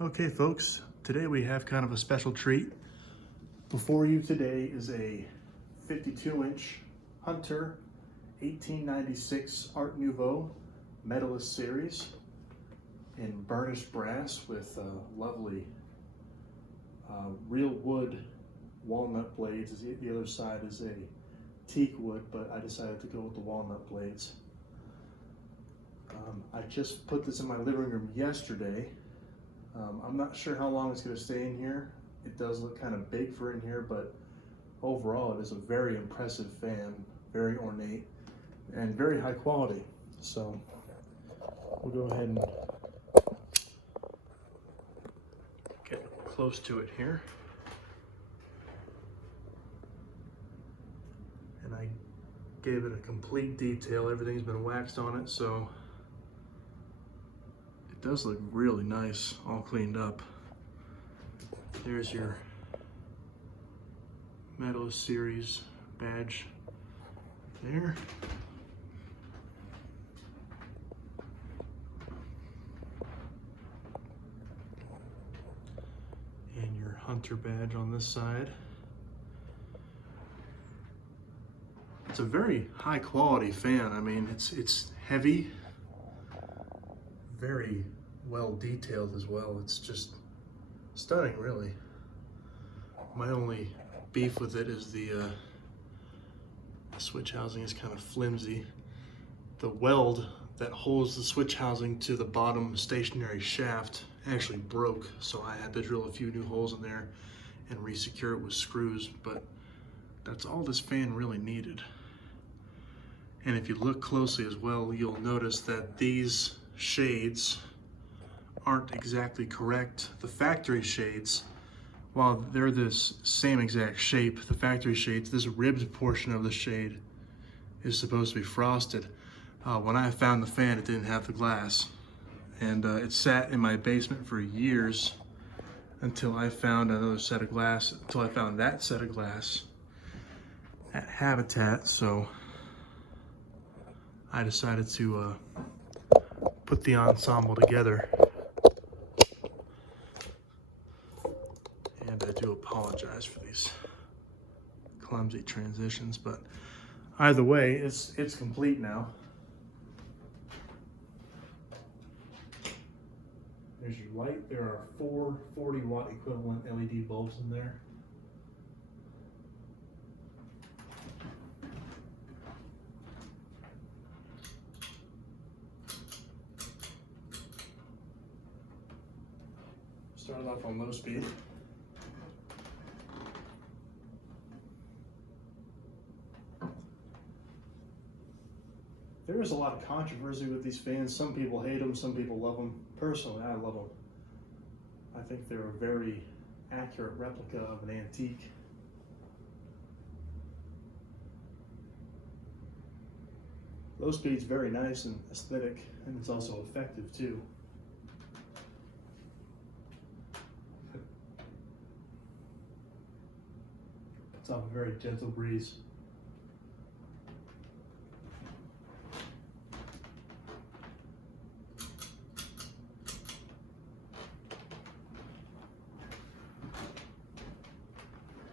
Okay folks, today we have kind of a special treat. Before you today is a 52-inch Hunter 1896 Art Nouveau Medalist series in burnished brass with lovely real wood walnut blades. The other side is a teak wood, but I decided to go with the walnut blades. I just put this in my living room yesterday. I'm not sure how long it's going to stay in here. It does look kind of big for in here, but overall it is a very impressive fan, very ornate, and very high quality. So we'll go ahead and get close to it here. And I gave it a complete detail. Everything's been waxed on it, so it does look really nice, all cleaned up. There's your Medalist series badge there. And your Hunter badge on this side. It's a very high quality fan. I mean, it's heavy, very well detailed as well. It's just stunning, really. My only beef with it is the switch housing is kind of flimsy. The weld that holds the switch housing to the bottom stationary shaft actually broke, so I had to drill a few new holes in there and re-secure it with screws, but that's all this fan really needed. And if you look closely as well, you'll notice that these shades aren't exactly correct. The factory shades, while they're this same exact shape, the factory shades, this ribbed portion of the shade is supposed to be frosted. When I found the fan, it didn't have the glass. And it sat in my basement for years until I found another set of glass, until I found that set of glass at Habitat. So I decided to put the ensemble together. And I do apologize for these clumsy transitions, but either way, it's complete now. There's your light. There are 4 40-watt equivalent LED bulbs in there. Started off on low speed. There is a lot of controversy with these fans. Some people hate them, some people love them. Personally, I love them. I think they're a very accurate replica of an antique. Low speed's very nice and aesthetic, and it's also effective too. It's off a very gentle breeze.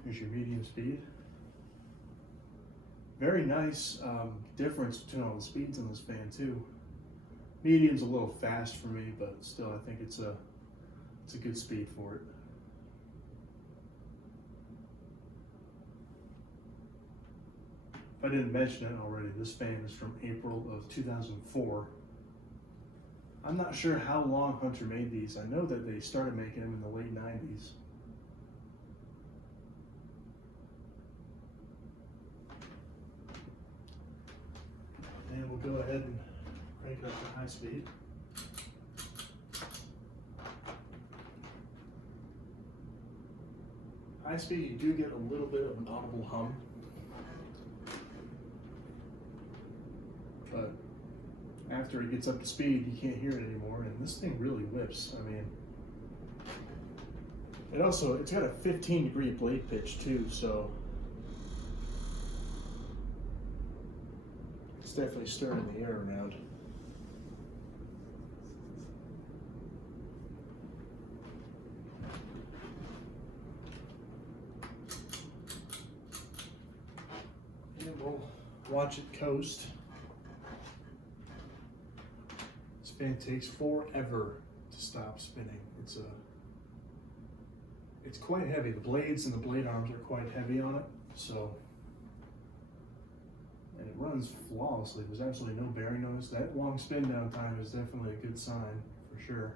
Here's your medium speed. Very nice difference between all the speeds on this fan too. Medium's a little fast for me, but still I think it's a good speed for it. If I didn't mention it already, this fan is from April of 2004. I'm not sure how long Hunter made these. I know that they started making them in the late 90s. And we'll go ahead and crank it up to high speed. High speed, you do get a little bit of an audible hum. But after it gets up to speed, you can't hear it anymore, and this thing really whips. I mean, it's got a 15-degree blade pitch too, so it's definitely stirring the air around. watch it coast. This fan takes forever to stop spinning. It's quite heavy. The blades and the blade arms are quite heavy on it, so, and it runs flawlessly. There's absolutely no bearing notice. That long spin down time is definitely a good sign for sure.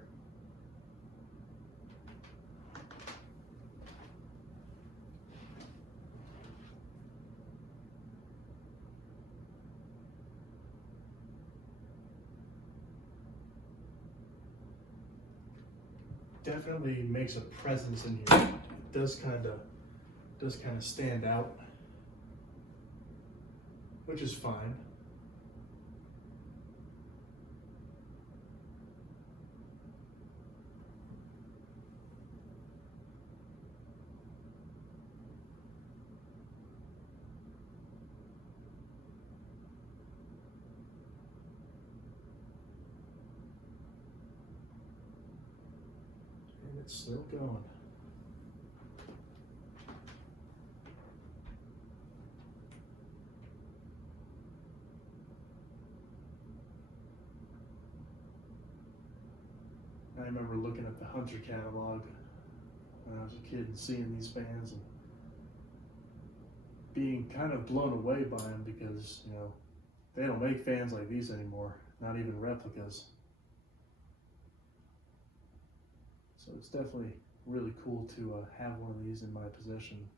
Definitely makes a presence in here. It does kind of stand out, which is fine. It's still going. I remember looking at the Hunter catalog when I was a kid and seeing these fans and being kind of blown away by them because, you know, they don't make fans like these anymore, not even replicas. So it's definitely really cool to have one of these in my possession.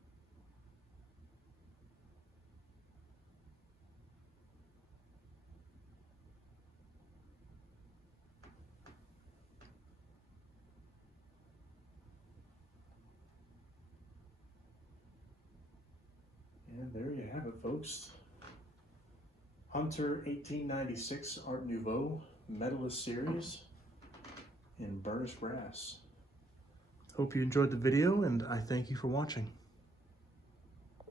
And there you have it, folks. Hunter 1896 Art Nouveau Medalist series in burnished brass. Hope you enjoyed the video, and I thank you for watching.